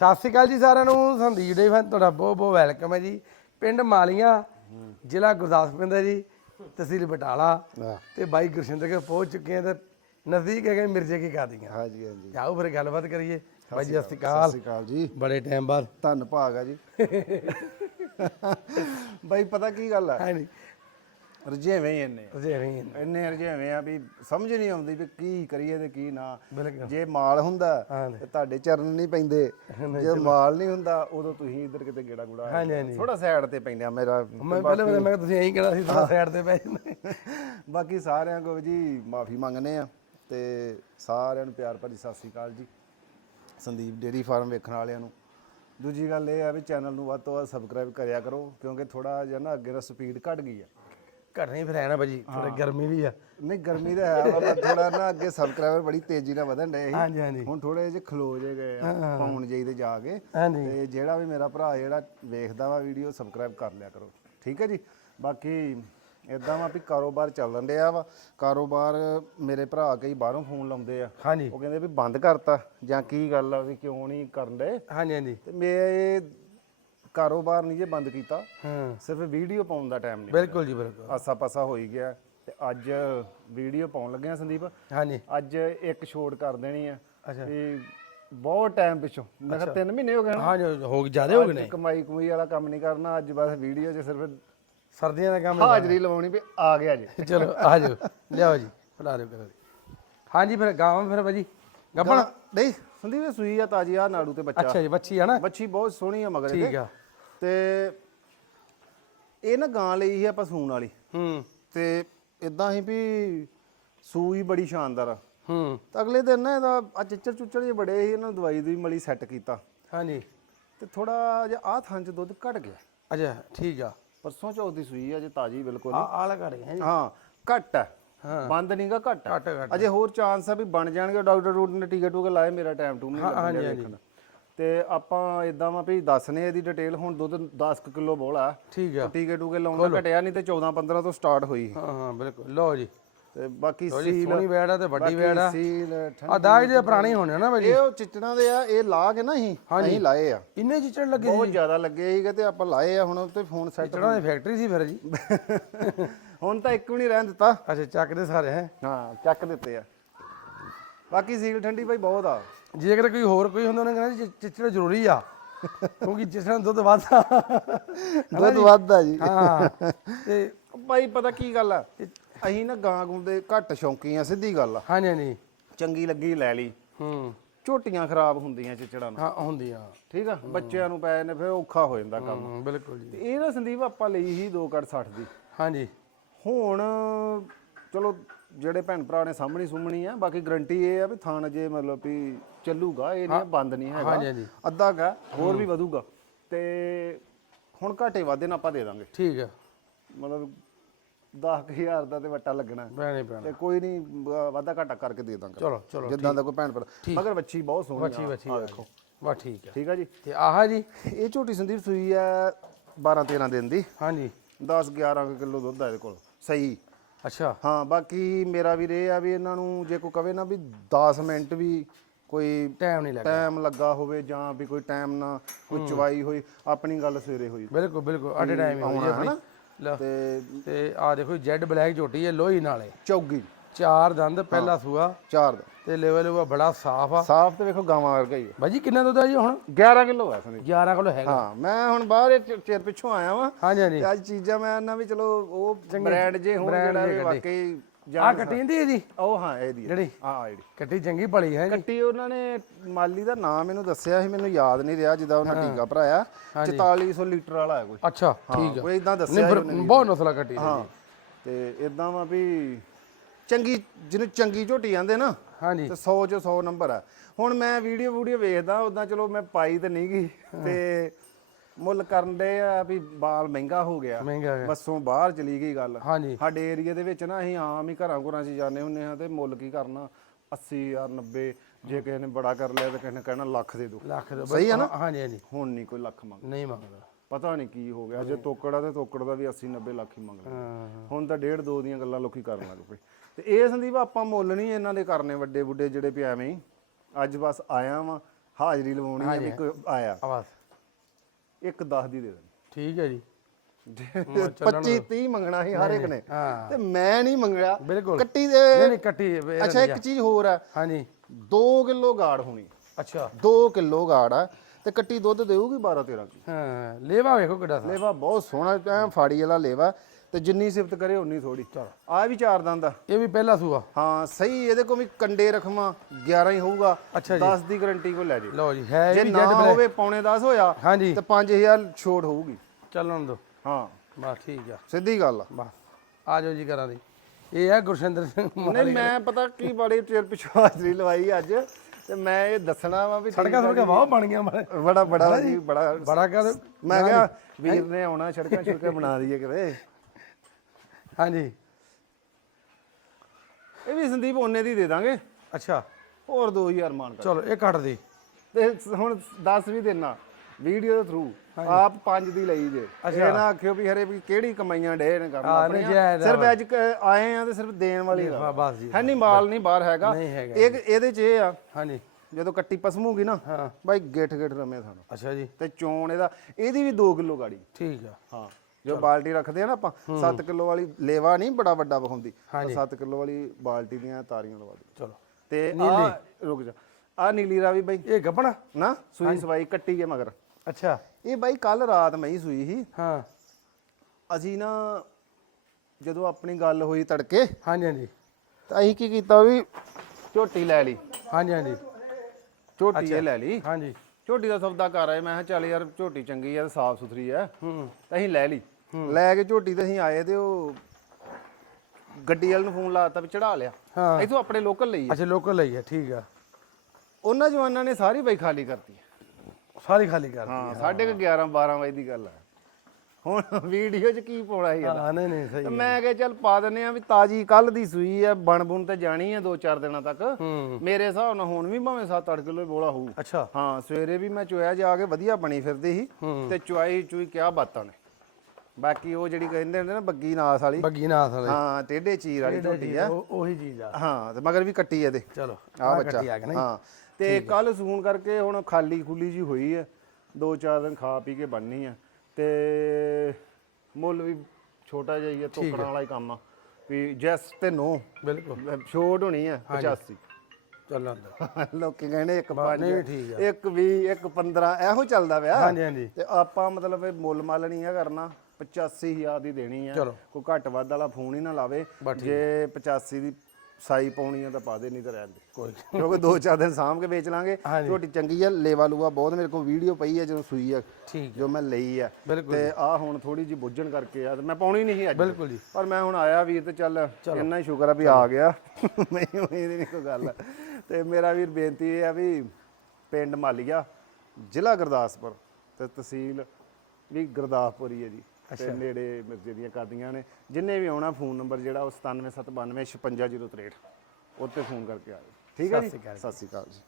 ਸਤਿ ਸ਼੍ਰੀ ਅਕਾਲ ਜੀ ਸਾਰਿਆਂ ਨੂੰ। ਸੰਦੀਪ ਡੇ ਫੈਨ ਤੁਹਾਡਾ ਬਹੁਤ ਬਹੁਤ ਵੈਲਕਮ ਹੈ ਜੀ। ਪਿੰਡ ਮਾਲੀਆਂ ਜ਼ਿਲ੍ਹਾ ਗੁਰਦਾਸਪੁਰ ਦਾ ਜੀ ਤਹਿਸੀਲ ਬਟਾਲਾ। ਤੇ ਬਾਈ ਗੁਰਸ਼ਿੰਦਰ ਕੇ ਪਹੁੰਚ ਚੁੱਕੇ ਆ ਤੇ ਨਜ਼ਦੀਕ ਹੈਗੇ ਮਿਰਜ਼ੇ ਕੀ ਕਾਦੀਆਂ ਹਾਂਜੀ ਹਾਂਜੀ। ਜਾਓ ਫਿਰ ਗੱਲਬਾਤ ਕਰੀਏ। ਬਾਈ ਜੀ ਸਤਿ ਸ਼੍ਰੀ ਸਤਿ ਅਕਾਲ। ਸ਼੍ਰੀ ਅਕਾਲ ਜੀ। ਬੜੇ ਟਾਈਮ ਬਾਅਦ। ਧੰਨ ਭਾਗ ਆ ਜੀ। ਬਾਈ ਪਤਾ ਕੀ ਗੱਲ ਆ? ਹਾਂ ਨਹੀਂ ਰਜੇਵੇਂ ਹੀ ਇੰਨੇ ਰਜੇ ਨਹੀਂ ਇੰਨੇ ਰਜੇਵੇਂ ਆ ਵੀ ਸਮਝ ਨਹੀਂ ਆਉਂਦੀ ਵੀ ਕੀ ਕਰੀਏ ਤੇ ਕੀ ਨਾ। ਬਿਲਕੁਲ। ਜੇ ਮਾਲ ਹੁੰਦਾ ਹਾਂ ਤੇ ਤੁਹਾਡੇ ਚਰਨ ਨਹੀਂ ਪੈਂਦੇ। ਜੇ ਮਾਲ ਨਹੀਂ ਹੁੰਦਾ ਉਦੋਂ ਤੁਸੀਂ ਇੱਧਰ ਕਿਤੇ ਗੇੜਾ ਗੁੜਾ ਹਾਂਜੀ ਹਾਂਜੀ ਥੋੜਾ ਸਾਈਡ ਤੇ ਪੈਂਦੇ ਆ ਮੇਰਾ ਮੈਂ ਪਹਿਲੇ ਮੈਂ ਕਿਹਾ ਤੁਸੀਂ ਐਂ ਕਿਹੜਾ ਸੀ ਥੋੜਾ ਸਾਈਡ ਤੇ ਪੈ ਜਾਂਦੇ। ਬਾਕੀ ਸਾਰਿਆਂ ਕੋ ਜੀ ਮਾਫੀ ਮੰਗਨੇ ਆ ਤੇ ਸਾਰਿਆਂ ਨੂੰ ਪਿਆਰ ਭਰੀ ਸਤਿ ਸ੍ਰੀ ਅਕਾਲ ਜੀ। ਸੰਦੀਪ ਡੇਰੀ ਫਾਰਮ ਵੇਖਣ ਵਾਲਿਆਂ ਨੂੰ। ਦੂਜੀ ਗੱਲ ਇਹ ਆ ਵੀ ਚੈਨਲ ਨੂੰ ਵੱਧ ਤੋਂ ਵੱਧ ਸਬਸਕ੍ਰਾਈਬ ਕਰਿਆ ਕਰੋ ਕਿਉਂਕਿ ਥੋੜਾ ਜਿਹਾ ਨਾ ਅੱਗੇ ਦਾ ਸਪੀਡ ਘਟ ਗਈ ਆ। ਘਟਣੀ ਫਿਰ ਐਣਾ ਭਾਜੀ ਥੋੜੀ ਗਰਮੀ ਵੀ ਆ। ਨਹੀਂ ਗਰਮੀ ਦਾ ਹੈ ਵਾ, ਥੋੜਾ ਨਾ ਅੱਗੇ ਸਬਸਕ੍ਰਾਈਬਰ ਬੜੀ ਤੇਜ਼ੀ ਨਾਲ ਵਧਣ ਡਏ ਸੀ। ਹਾਂਜੀ ਹਾਂਜੀ। ਹੁਣ ਥੋੜੇ ਜਿਹੇ ਖਲੋ ਜੇ ਗਏ ਆ ਪਾਉਣ ਜਾਈਦੇ ਜਾ ਕੇ। ਹਾਂਜੀ। ਤੇ ਜਿਹੜਾ ਵੀ ਮੇਰਾ ਭਰਾ ਜਿਹੜਾ ਵੇਖਦਾ ਵਾ ਵੀਡੀਓ ਸਬਸਕ੍ਰਾਈਬ ਕਰ ਲਿਆ ਕਰੋ। ਠੀਕ ਹੈ ਜੀ? ਬਾਕੀ ਇਦਾਂ ਵਾ ਵੀ ਕਾਰੋਬਾਰ ਚੱਲਣ ਡਿਆ ਵਾ। ਕਾਰੋਬਾਰ ਮੇਰੇ ਭਰਾ ਕਈ ਬਾਹਰੋਂ ਫੋਨ ਲਾਉਂਦੇ ਆ। ਹਾਂਜੀ। ਉਹ ਕਹਿੰਦੇ ਵੀ ਬੰਦ ਕਰਤਾ ਜਾਂ ਕੀ ਗੱਲ ਆ ਵੀ ਕਿਉਂ ਨਹੀਂ ਕਰਨ ਦੇ ਹਾਂਜੀ ਹਾਂਜੀ। ਤੇ ਮੈਂ ਕਾਰੋਬਾਰ ਨਹੀਂ ਜੇ ਬੰਦ ਕੀਤਾ ਹਾਂ। ਸਿਰਫ ਵੀਡੀਓ ਪਾਉਣ ਦਾ ਟਾਈਮ ਨਹੀਂ ਬਿਲਕੁਲ ਜੀ ਬਿਲਕੁਲ। ਆਸਾ ਪਾਸਾ ਹੋ ਹੀ ਗਿਆ ਤੇ ਅੱਜ ਵੀਡੀਓ ਪਾਉਣ ਲੱਗਿਆ ਸੰਦੀਪ। ਹਾਂਜੀ। ਅੱਜ ਇੱਕ ਛੋੜ ਕਰ ਦੇਣੀ ਆ ਅੱਛਾ। ਵੀ ਬਹੁਤ ਟਾਈਮ ਪਿਛੋਂ ਮੈਂ ਕਿਹਾ 3 ਮਹੀਨੇ ਹੋ ਗਏ ਨਾ। ਹਾਂਜੀ ਹੋ ਗਏ ਜ਼ਿਆਦਾ ਹੋ ਗਏ ਨੇ। ਕਮਾਈ ਕਮਾਈ ਵਾਲਾ ਕੰਮ ਨਹੀਂ ਕਰਨਾ ਅੱਜ ਬਸ ਵੀਡੀਓ 'ਚ ਸਿਰਫ ਸਰਦੀਆਂ ਦਾ ਕੰਮ ਹਾਜ਼ਰੀ ਲਵਾਉਣੀ ਵੀ ਆ ਗਿਆ ਜੀ। ਚਲੋ ਆ ਜਾਓ ਲਿਆਓ ਜੀ ਫੜਾ ਦਿਓ ਕਰੋ ਹਾਂਜੀ ਫਿਰ ਗਾਵਾਂ ਫਿਰ ਭਾਜੀ। ਗੱਬਣ ਨਹੀਂ ਸੰਦੀਪ ਸੂਈ ਆ ਤਾਜੀ ਆ ਨਾੜੂ ਤੇ ਬੱਚਾ। ਅੱਛਾ ਜੀ ਬੱਚੀ ਆ ਨਾ? ਬੱਚੀ ਬਹੁਤ ਸੋਹਣੀ ਆ ਮਗਰ ਠੀਕ ਆ। ਤੇ ਇਹ ਨਾ ਗਾਂ ਲਈ ਸੀ ਆਪਾਂ ਸੂਣ ਵਾਲੀ। ਹੂੰ। ਤੇ ਇਦਾਂ ਹੀ ਵੀ ਸੂਈ ਬੜੀ ਸ਼ਾਨਦਾਰ ਆ। ਹੂੰ। ਤਾਂ ਅਗਲੇ ਦਿਨ ਨਾ ਇਹਦਾ ਆ ਚਿੱਚੜ ਚੁੱਚੜ ਜਿਹੇ ਬੜੇ ਸੀ ਇਹਨਾਂ ਨੂੰ ਦਵਾਈ ਦੀ ਮਲੀ ਸੈੱਟ ਕੀਤਾ। ਹਾਂਜੀ। ਤੇ ਥੋੜਾ ਜਿਹਾ ਆਹ ਥਾਂ 'ਚ ਦੁੱਧ ਘਟ ਗਿਆ। ਅੱਛਾ ਠੀਕ ਆ। ਪਰਸੋਂ ਚੌਥ ਦੀ ਸੂਈ ਆ ਜੇ ਤਾਜੀ ਬਿਲਕੁਲ ਆ ਆਲਾ ਘੜ ਗਿਆ ਜੀ। ਹਾਂ ਘੱਟ ਹੈ ਹਾਂ। ਬੰਦ ਨਹੀਂਗਾ ਘੱਟ ਘੱਟ ਘੱਟ ਅਜੇ ਹੋਰ ਚਾਂਸ ਆ ਵੀ ਬਣ ਜਾਣਗੇ। ਡਾਕਟਰ ਰੂਟ ਨੇ ਟੀਕੇ ਟੂਕੇ ਲਾਏ ਮੇਰਾ ਟਾਈਮ ਟੂ ਨਹੀਂ ਹਾਂਜੀ, ਹਾਂਜੀ। ਦੇਖਣ ਤੇ ਆਪਾਂ ਇਦਾਂ ਵਾ ਵੀ ਦੱਸਨੇ ਇਹਦੀ ਡਿਟੇਲ ਹੁਣ ਦੁੱਧ 10 ਕਿਲੋ ਬੋਲਾ ਠੀਕ ਆ। ਟੀਕੇ ਟੂਕੇ ਲਾਉਣਾ ਘਟਿਆ ਨਹੀਂ ਤੇ 14 15 ਤੋਂ ਸਟਾਰਟ ਹੋਈ ਹਾਂ ਹਾਂ ਬਿਲਕੁਲ। ਲਓ ਜੀ। ਤੇ ਬਾਕੀ ਸੀਲ ਸੋਹਣੀ ਵੈੜ ਆ ਤੇ ਵੱਡੀ ਵੈੜ ਆ। ਸੀਲ ਆ ਦਾਜ ਦੇ ਪੁਰਾਣੇ ਹੋਣੇ ਨਾ ਭਾਜੀ ਇਹ ਉਹ ਚਿੱਚੜਾਂ ਦੇ ਆ ਇਹ ਲਾ ਕੇ ਨਾ ਅਸੀਂ ਅਸੀਂ ਲਾਏ ਆ। ਇੰਨੇ ਚਿੱਚੜ ਲੱਗੇ ਬਹੁਤ ਜ਼ਿਆਦਾ ਲੱਗੇ ਸੀਗੇ ਤੇ ਆਪਾਂ ਲਾਏ ਆ ਹੁਣ ਤੇ ਫੋਨ ਸੈੱਟ ਚਿੱਚੜਾਂ ਦੀ ਫੈਕਟਰੀ ਸੀ ਫਿਰ ਜੀ। ਹੁਣ ਤਾਂ ਇੱਕ ਵੀ ਨਹੀਂ ਰਹਿਣ ਦਿੱਤਾ। ਅੱਛਾ ਚੱਕਦੇ ਸਾਰੇ ਹੈ? ਹਾਂ ਚੱਕ ਦਿੱਤੇ ਆ। ਬਾਕੀ ਸੀਲ ਠੰਡੀ ਭਾਈ ਬਹੁਤ ਆ। ਜੇਕਰ ਕੋਈ ਹੋਰ ਕੋਈ ਹੁੰਦਾ ਉਹਨੇ ਕਹਿੰਦਾ ਜੀ ਚਿੱਚੜ ਜ਼ਰੂਰੀ ਆ। ਕਿਉਂਕਿ ਚਿੱਚੜਾਂ ਦਾ ਦੁੱਧ ਵੱਧਦਾ। ਦੁੱਧ ਵੱਧਦਾ ਜੀ। ਹਾਂ। ਤੇ ਭਾਈ ਪਤਾ ਕੀ ਗੱਲ ਆ? ਅਸੀਂ ਨਾ ਗਾਂ ਗੂੰ ਦੇ ਘੱਟ ਸ਼ੌਂਕੀ ਆ ਸਿੱਧੀ ਗੱਲ ਆ। ਹਾਂਜੀ ਹਾਂਜੀ। ਚੰਗੀ ਲੱਗੀ ਲੈ ਲਈ। ਹੂੰ। ਝੋਟੀਆਂ ਖਰਾਬ ਹੁੰਦੀਆਂ ਚਿਚੜਾਂ ਨਾਲ ਹਾਂ ਹੁੰਦੀਆਂ। ਠੀਕ ਆ? ਬੱਚਿਆਂ ਨੂੰ ਪੈ ਨੇ ਫਿਰ ਔਖਾ ਹੋ ਜਾਂਦਾ ਕੰਮ। ਹੂੰ ਬਿਲਕੁਲ ਜੀ। ਇਹ ਨਾ ਸੰਦੀਪ ਆਪਾਂ ਲਈ ਸੀ 2 ਕੱਟ 60 ਦੀ। ਹਾਂਜੀ। ਹੁਣ ਚਲੋ ਜਿਹੜੇ ਭੈਣ ਭਰਾ ਨੇ ਸਾਹਮਣੀ ਸੁਮਣੀ ਆ ਬਾਕੀ ਗਰੰਟੀ ਇਹ ਆ ਵੀ ਥਾਣ ਜੇ ਮਤਲਬ ਵੀ ਚੱਲੂਗਾ ਇਹ ਨਹੀਂ ਬੰਦ ਨਹੀਂ ਹੈਗਾ। ਹਾਂਜੀ। ਅੱਧਾ ਕਾ ਹੋਰ ਵੀ ਵਧੂਗਾ। ਤੇ ਹੁਣ ਘਾਟੇ ਵਾਧੇ ਨਾਲ ਆਪਾਂ ਦੇ ਦਾਂਗੇ। ਠੀਕ ਆ। ਮਤਲਬ 10000 ਦਾ ਤੇ ਵੱਟਾ ਲੱਗਣਾ। ਤੇ ਕੋਈ ਨਹੀਂ ਵਾਧਾ ਘਾਟਾ ਕਰਕੇ ਦੇ ਦਾਂਗੇ। ਚਲੋ ਚਲੋ ਜਿੱਦਾਂ ਦਾ ਕੋਈ ਭੈਣ ਭਰਾ। ਮਗਰ ਬੱਚੀ ਬਹੁਤ ਸੋਹਣੀ ਬੱਚੀ ਆ ਬੱਚੀ ਆਹ ਆ ਦੇਖੋ ਵਾ ਠੀਕ ਆ। ਠੀਕ ਆ ਜੀ। ਤੇ ਆਹ ਜੀ। ਇਹ ਝੋਟੀ ਸੰਦੀਪ ਸੂਈ ਆ 12 13 ਦਿਨ ਦੀ। ਹਾਂਜੀ। 10 11 ਕਿਲੋ ਦੁੱਧ ਆ ਇਹਦੇ ਕੋਲ। ਸਹੀ। ਅੱਛਾ। ਹਾਂ ਬਾਕੀ ਮੇਰਾ ਵੀਰ ਇਹ ਆ ਵੀ ਇਹਨਾਂ ਨੂੰ ਜੇ ਕੋਈ ਕਵੇ ਨਾ ਵੀ 10 ਮਿੰਟ ਵੀ ਕੋਈ ਟਾਈਮ ਨਹੀਂ ਲੱਗਦਾ। ਟਾਈਮ ਲੱਗਾ ਹੋਵੇ ਜਾਂ ਵੀ ਕੋਈ ਟਾਈਮ ਨਾ ਕੋਈ ਚਵਾਈ ਹੋਈ ਆਪਣੀ ਗੱਲ ਸਵੇਰੇ ਹੋਈ। ਬਿਲਕੁਲ ਬਿਲਕੁਲ ਅਟ ਟਾਈਮ ਹੀ ਹੋਣੀ ਆਪਣੀ। ਤੇ ਤੇ ਆ ਦੇਖੋ ਜੈਡ ਬਲੈਕ ਝੋਟੀ ਹੈ ਲੋਹੀ ਨਾਲੇ। ਚੌਗੀ। ਚਾਰ ਦੰਦ ਪਹਿਲਾ ਸੂਆ। ਚਾਰ ਦਾ ਤੇ ਲੈਵਲ ਉਹ ਬੜਾ ਸਾਫ਼ ਆ। ਸਾਫ਼ ਤੇ ਵੇਖੋ ਗਾਵਾਂ ਵਰਗਾ ਹੀ ਹੈ ਬਾਜੀ ਕਿੰਨਾ ਦੁੱਧ ਆ ਜੀ ਹੁਣ? 11 ਕਿਲੋ ਆ ਸੰਦੀਪ। 11 ਕਿਲੋ ਹੈਗਾ। ਹਾਂ ਮੈਂ ਹੁਣ ਬਾਹਰ ਇਹ ਚਿਰ ਪਿੱਛੋਂ ਆਇਆ ਵਾਂ। ਹਾਂਜੀ ਹਾਂਜੀ। ਤੇ ਅੱਜ ਚੀਜ਼ਾਂ ਮੈਂ ਨਾ ਵੀ ਚਲੋ ਉਹ ਬ੍ਰਾਂਡ ਜੇ ਹੋਣ brand ਜਿਹੜਾ ਜੇ ਵੀ ਕੱਢੇ। ਵਾਕਈ ਆ ਜਾਂ ਕੱਟੀ ਜਾਂਦੀ ਹੈ ਜੀ ਉਹ ਹਾਂ ਇਹਦੀ ਜਿਹੜੀ? ਹਾਂ ਜਿਹੜੀ। ਕੱਟੀ ਚੰਗੀ ਭਲੀ ਹੈ ਜੀ। ਕੱਟੀ ਉਹਨਾਂ ਨੇ ਮਾਲੀ ਦਾ ਨਾਮ ਮੈਨੂੰ ਦੱਸਿਆ ਸੀ ਮੈਨੂੰ ਯਾਦ ਨਹੀਂ ਰਿਹਾ ਜਿਹਦਾ ਉਹਨਾਂ ਟੀਕਾ ਭਰਾਇਆ। 4400 ਲੀਟਰ ਵਾਲਾ ਹੈ ਕੋਈ। ਅੱਛਾ ਠੀਕ ਆ। ਕੋਈ ਇਦਾਂ ਨਹੀਂ ਦੱਸਿਆ ਬਹੁਤ ਨਸਲਾ ਕੱਟੀ ਹੈ। ਹਾਂ ਤੇ ਇਦਾਂ ਵਾ ਵੀ ਚੰਗੀ ਜਿਹਨੂੰ ਚੰਗੀ ਝੋਟੀ ਆਂਦੇ ਨਾ ਹਾਂਜੀ। ਤੇ 100 ਚ 100 ਨੰਬਰ ਆ। ਹੁਣ ਮੈਂ ਵੀਡੀਓ ਵੀਡੀਓ ਵੇਖਦਾ ਉਦਾਂ ਚਲੋ ਮੈਂ ਪਾਈ ਤੇ ਨਹੀਂ ਗਈ ਤੇ ਮੁੱਲ ਕਰਨ ਦੇ ਆ ਵੀ ਬਾਲ ਮਹਿੰਗਾ ਹੋ ਗਿਆ। ਮਹਿੰਗਾ ਹੈ ਬੱਸੋਂ ਬਾਹਰ ਚਲੀ ਗਈ ਗੱਲ। ਹਾਂਜੀ। ਸਾਡੇ ਏਰੀਆ ਦੇ ਵਿੱਚ ਨਾ ਅਸੀਂ ਆਮ ਹੀ ਘਰਾਂ ਘਰਾਂ 'ਚ ਜਾਂਦੇ ਹੁੰਨੇ ਆ ਤੇ ਮੁੱਲ ਕੀ ਕਰਨਾ? 80 ਜਾਂ 90 ਜੇ ਕਿਸੇ ਨੇ ਬੜਾ ਕਰ ਲਿਆ ਤਾਂ ਕਿਸੇ ਨੇ ਕਹਿਣਾ ਲੱਖ ਦੇ ਦੋ। ਲੱਖ ਦਾ ਸਹੀ ਆ ਨਾ? ਹਾਂਜੀ ਹਾਂਜੀ। ਹੁਣ ਨਹੀਂ ਕੋਈ ਲੱਖ ਮੰਗ ਨਹੀਂ ਮੰਗਦਾ। ਪਤਾ ਨਹੀਂ ਕੀ ਹੋ ਗਿਆ। ਜੇ ਤੋਕੜਾ ਤੇ ਤੋਕੜ ਦਾ ਵੀ 80 90 ਲੱਖ ਹੀ ਮੰਗਦਾ। ਹਾਂ। ਹੁਣ ਤਾਂ ਡੇਢ ਦੋ ਦੀਆਂ ਗੱਲਾਂ ਲੋਕੀ ਕਰਨ ਲੱਗ ਪਏ। ਤੇ ਇਹ ਸੰਦੀਪ ਆਪਾਂ ਮੁੱਲ ਨਹੀਂ ਇਹਨਾਂ ਦੇ ਕਰਨੇ ਵੱਡੇ ਬੁੱਢੇ ਜਿਹੜੇ ਪਿਆ ਐਵੇਂ ਹੀ। ਅੱਜ ਬਸ ਆਇਆ ਵਾਂ ਹਾਜ਼ਰੀ ਲਵਾਉਣੀ ਹੈ ਵੀ ਕੋਈ ਆਇਆ। ਬਸ। ਇੱਕ 10 ਦੀ ਦੇ ਦੇਣੀ। ਠੀਕ ਹੈ ਜੀ। 25 30 ਮੰਗਣਾ ਸੀ ਹਰ ਇੱਕ ਨੇ। ਹਾਂ। ਤੇ ਮੈਂ ਨਹੀਂ ਮੰਗਿਆ। ਕੱਟੀ ਨਹੀਂ ਦੇ ਨਹੀਂ ਕੱਟੀ ਇਹ ਅੱਛਾ ਇੱਕ ਚੀਜ਼ ਹੋਰ ਆ। ਹਾਂਜੀ। 2 ਕਿਲੋ ਗਾੜ ਹੋਣੀ। ਅੱਛਾ। 2 ਕਿਲੋ ਗਾੜ ਆ। ਤੇ ਕੱਟੀ ਦੁੱਧ ਦੇਊਗੀ 12 13 ਕਿਲੋ। ਹਾਂ ਲੇਵਾ ਵੇਖੋ ਕਿੱਡਾ ਸਾ ਲੇਵਾ ਬਹੁਤ ਸੋਹਣਾ ਐ ਫਾੜੀ ਵਾਲਾ ਲੇਵਾ। ਤੇ ਜਿੰਨੀ ਸਿਫਤ ਕਰੇ ਉਨੀ ਥੋੜੀ ਆ ਵੀ ਚਾਰ ਦੰਦ ਆ। ਇਹ ਵੀ ਪਹਿਲਾ ਸੂਆ। ਹਾਂ ਸਹੀ ਇਹਦੇ ਕੋਲ ਵੀ ਕੰਡੇ ਰਖਮਾ 11 ਹੀ ਹੋਊਗਾ। ਅੱਛਾ ਜੀ। 10 ਦੀ ਗਾਰੰਟੀ ਕੋ ਲੈ ਜੇ ਲਓ ਜੀ ਹੈ ਜੇ ਨਾ ਹੋਵੇ ਪੌਣੇ 10 ਹੋਇਆ ਹਾਂਜੀ। ਤੇ 5000 ਛੋਟ ਹੋਊਗੀ। ਚੱਲਣ ਦੋ। ਹਾਂ। ਬਸ ਠੀਕ ਆ। ਸਿੱਧੀ ਗੱਲ ਆ। ਬਸ ਆ ਜਾਓ ਜੀ ਕਰਾਂ ਦੀ। ਇਹ ਹੈ ਗੁਰਸ਼ਿੰਦਰ ਸਿੰਘ ਨਹੀਂ ਮੈਂ ਪਤਾ ਕੀ ਬੜੀ ਚਿਰ ਪਿਛੋਂ ਹਾਜ਼ਰੀ ਲਵਾਈ ਅੱਜ ਤੇ ਮੈਂ ਇਹ ਦੱਸਣਾ ਵਾ ਵੀ ਸੜਕਾਂ ਸੜਕਾਂ ਵਾਹ ਬਣ ਗਈਆਂ ਮਾਰੇ ਬੜਾ ਬੜਾ ਜੀ। ਬੜਾ ਬੜਾ ਕਹ ਮੈਂ ਕਿਹਾ ਵੀਰ ਨੇ ਆਉਣਾ ਸੜਕਾਂ ਛੜਕਾਂ ਬਣਾ ਦਈਏ ਕਿਤੇ। ਹਾਂਜੀ। ਇਹ ਵੀ ਸੰਦੀਪ ਉਹਨੇ ਦੀ ਦੇ ਦਾਂਗੇ। ਅੱਛਾ। ਹੋਰ 2000 ਮਾਨ ਕਰ। ਚਲੋ ਇਹ ਕੱਟ ਦੀ। ਤੇ ਹੁਣ 10 ਵੀ ਦੇਣਾ ਵੀਡੀਓ ਦੇ ਥਰੂ ਆਪ ਪੰਜ ਦੀ ਲਈ ਜੇ। ਇਹ ਨਾ ਆਖਿਓ ਵੀ ਹਰੇ ਵੀ ਕਿਹੜੀ ਕਮਾਈਆਂ ਡੇ ਨੇ ਕਰਨਾ ਆਪਣੀਆਂ। ਸਿਰਫ ਅੱਜ ਆਏ ਆ ਤੇ ਸਿਰਫ ਦੇਣ ਵਾਲੀ ਹਾਂ ਬਸ ਜੀ। ਹੈ ਨਹੀਂ ਮਾਲ ਨਹੀਂ ਬਾਹਰ ਹੈਗਾ। ਇੱਕ ਇਹਦੇ ਚ ਇਹ ਆ ਹਾਂਜੀ। ਜਦੋਂ ਕੱਟੀ ਪਸਮੂਗੀ ਨਾ ਹਾਂ। ਬਾਈ ਗਿੱਠ ਗਿੱਠ ਰਮੇ ਸਾਨੂੰ ਅੱਛਾ ਜੀ। ਤੇ ਚੋਣ ਇਹਦਾ ਇਹਦੀ ਵੀ 2 ਕਿਲੋ ਗਾੜੀ। ਠੀਕ ਆ। ਹਾਂ। ਜੋ ਬਾਲਟੀ ਰੱਖਦੇ ਆ ਨਾ ਆਪਾਂ 7 ਕਿਲੋ ਵਾਲੀ ਲੇਵਾ ਨਹੀਂ ਬੜਾ ਵੱਡਾ ਵਿਖਾਉਂਦੀ 7 ਕਿਲੋ ਵਾਲੀ ਬਾਲਟੀ ਦੀਆਂ ਤਾਰੀਆਂ ਲਵਾ ਦੇ ਚਲੋ। ਤੇ ਆ ਰੁਕ ਜਾ। ਆ ਨੀਲੀ ਰਾਵੀ ਬਾਈ। ਇਹ ਗੱਪਣਾ ਨਾ ਸੂਈ ਸਵਾਈ ਕੱਟੀ ਹੈ ਮਗਰ। ਅੱਛਾ। ਇਹ ਬਾਈ ਕੱਲ ਰਾਤ ਮੈਂ ਹੀ ਸੂਈ ਸੀ। ਹਾਂ। ਅਸੀਂ ਨਾ ਜਦੋਂ ਆਪਣੀ ਗੱਲ ਹੋਈ ਤੜਕੇ ਹਾਂਜੀ ਹਾਂਜੀ। ਤਾਂ ਅਸੀਂ ਕੀ ਕੀਤਾ ਵੀ ਝੋਟੀ ਲੈ ਲਈ। ਹਾਂਜੀ ਹਾਂਜੀ। ਝੋਟੀ ਇਹ ਲੈ ਲਈ। ਹਾਂਜੀ। ਝੋਟੀ ਦਾ ਸੌਦਾ ਕਰ ਆਏ ਮੈਂ ਕਿਹਾ ਚੱਲ ਯਾਰ ਝੋਟੀ ਚੰਗੀ ਆ ਸਾਫ਼ ਸੁਥਰੀ ਆ। ਹੂੰ। ਤਾਂ ਅਸੀਂ ਲੈ ਲਈ। ਲੈ ਕੇ ਝੋਟੀ ਤੇ ਅਸੀਂ ਆਏ ਤੇ ਉਹ ਗੱਡੀ ਵਾਲੇ ਨੂੰ ਫੋਨ ਲਾਤਾ ਵੀ ਚੜਾ ਲਿਆ। ਹਾਂ। ਇਥੋਂ ਆਪਣੇ ਲੋਕਲ ਲਈ ਆ। ਅੱਛਾ ਲੋਕਲ ਲਈ ਹੈ ਠੀਕ ਆ। ਉਹਨਾਂ ਜਵਾਨਾਂ ਨੇ ਸਾਰੀ ਬਾਈ ਖਾਲੀ ਕਰਤੀ ਸਾਰੀ ਖਾਲੀ ਕਰ ਹਾਂ ਸਾਢੇ ਕੁ 11 12 ਵਜੇ ਦੀ ਗੱਲ ਆ। ਹੁਣ ਵੀਡੀਓ 'ਚ ਕੀ ਪਾਉਣਾ ਸੀ ਹਾਂ ਨਹੀਂ ਨਹੀਂ ਸਹੀ ਤੇ ਮੈਂ ਕਿਹਾ ਚੱਲ ਪਾ ਦਿੰਨੇ ਆ ਵੀ ਤਾਜੀ ਕੱਲ ਦੀ ਸੂਈ ਆ ਬਣ ਬੁਣ ਤੇ ਜਾਣੀ ਆ 2-4 ਦਿਨਾਂ ਤੱਕ। ਹੂੰ। ਮੇਰੇ ਹਿਸਾਬ ਨਾਲ ਹੁਣ ਵੀ ਭਾਵੇਂ 7-8 ਕਿਲੋ ਬੋਲਾ ਹੋਊ। ਅੱਛਾ। ਹਾਂ ਸਵੇਰੇ ਵੀ ਮੈਂ ਚੋਇਆ ਜਾ ਕੇ ਵਧੀਆ ਬਣੀ ਫਿਰਦੀ ਸੀ। ਹੂੰ। ਤੇ ਚੁਆਈ ਚੁਈ ਕਿਆ ਬਾਤਾਂ ਨੇ। ਬਾਕੀ ਉਹ ਜਿਹੜੀ ਕਹਿੰਦੇ ਹੁੰਦੇ ਨਾ ਬੱਗੀ ਨਾਸ ਵਾਲੀ। ਬੱਗੀ ਨਾਥ ਵਾਲੇ। ਹਾਂ ਟੇਢੇ ਚੀਰ ਵਾਲੀ ਝੋਟੀ ਆ। ਉਹ ਉਹੀ ਚੀਜ਼ ਆ। ਹਾਂ ਤੇ ਮਗਰ ਵੀ ਕੱਟੀ ਇਹਦੇ। ਚਲੋ ਆ ਆ ਬੱਚਾ। ਆ ਹਾਂ ਤੇ ਕੱਲ ਸੂਣ ਕਰਕੇ ਹੁਣ ਖਾਲੀ ਖੁੱਲੀ ਜੀ ਹੋਈ ਹੈ ਦੋ ਚਾਰ ਦਿਨ ਖਾ ਪੀ ਕੇ ਬੰਨਣੀ ਆ। ਤੇ ਮੁੱਲ ਵੀ ਛੋਟਾ ਜਿਹਾ ਹੀ ਹੈ ਤੋਕੜਾਂ ਵਾਲਾ ਹੀ ਕੰਮ ਆ। ਵੀ ਜੈਸ ਤੇ ਨੋ। ਬਿਲਕੁਲ। ਛੋਟ ਹੋਣੀ ਆ 85 ਚੱਲਣ ਦੋ ਲੋਕੀ ਕਹਿੰਦੇ ਇੱਕ ਪੰਜ ਨਹੀਂ, ਠੀਕ ਆ। ਇੱਕ 20 ਇੱਕ 15 ਇਹੋ ਚੱਲਦਾ ਪਿਆ। ਹਾਂਜੀ ਹਾਂਜੀ। ਤੇ ਆਪਾਂ ਮਤਲਬ ਇਹ ਮੁੱਲ ਮੱਲ ਨਹੀਂ ਆ ਕਰਨਾ। 85000 ਦੀ ਦੇਣੀ ਆ। ਚਲੋ। ਕੋਈ ਘੱਟ ਵੱਧ ਵਾਲਾ ਫੋਨ ਹੀ ਨਾ ਲਾਵੇ। ਜੇ 85 ਦੀ ਸਾਈ ਪਾਉਣੀ ਆ ਤਾਂ ਪਾ ਦੇ ਨਹੀਂ ਤਾਂ ਰਹਿਣ ਦੇ। ਕੋਈ ਕਿਉਂਕਿ ਦੋ ਚਾਰ ਦਿਨ ਸਾਂਭ ਕੇ ਵੇਚ ਲਾਂਗੇ। ਹਾਂਜੀ। ਝੋਟੀ ਚੰਗੀ ਆ ਲੇਵਾ ਲੂਆ ਬਹੁਤ ਮੇਰੇ ਕੋਲ ਵੀਡੀਓ ਪਈ ਆ ਜਦੋਂ ਸੂਈ ਆ ਠੀਕ ਜੋ ਮੈਂ ਲਈ ਆ। ਬਿਲਕੁਲ ਤੇ ਆ ਹੁਣ ਥੋੜੀ ਜੀ ਬੁੱਝਣ ਕਰਕੇ ਆ ਤੇ ਮੈਂ ਪਾਉਣੀ ਨਹੀਂ ਸੀ ਅੱਜ। ਬਿਲਕੁਲ ਜੀ। ਪਰ ਮੈਂ ਹੁਣ ਆਇਆ ਵੀਰ ਤੇ ਚੱਲ ਇੰਨਾ ਹੀ ਸ਼ੁਕਰ ਆ ਵੀ ਆ ਗਿਆ। ਮੈਨੂੰ ਇਹਦੀ ਨਹੀਂ ਕੋਈ ਗੱਲ ਤੇ ਮੇਰਾ ਵੀਰ ਬੇਨਤੀ ਇਹ ਆ ਵੀ ਪਿੰਡ ਮਾਲੀਆ ਜ਼ਿਲ੍ਹਾ ਗੁਰਦਾਸਪੁਰ ਤੇ ਤਹਿਸੀਲ ਵੀ ਗੁਰਦਾਸਪੁਰ ਹੀ ਹੈ ਜੀ। ਤੇ ਨੇੜੇ ਮਿਰਜ਼ੇ ਦੀਆਂ ਕਾਦੀਆਂ ਨੇ। ਜਿੰਨੇ ਵੀ ਆਉਣਾ ਫੋਨ ਨੰਬਰ ਜਿਹੜਾ ਉਹ 97792 56063 ਉੱਤੇ ਫੋਨ ਕਰਕੇ ਆਇਓ ਠੀਕ ਹੈ ਜੀ। ਸਤਿ ਸ਼੍ਰੀ ਅਕਾਲ ਜੀ।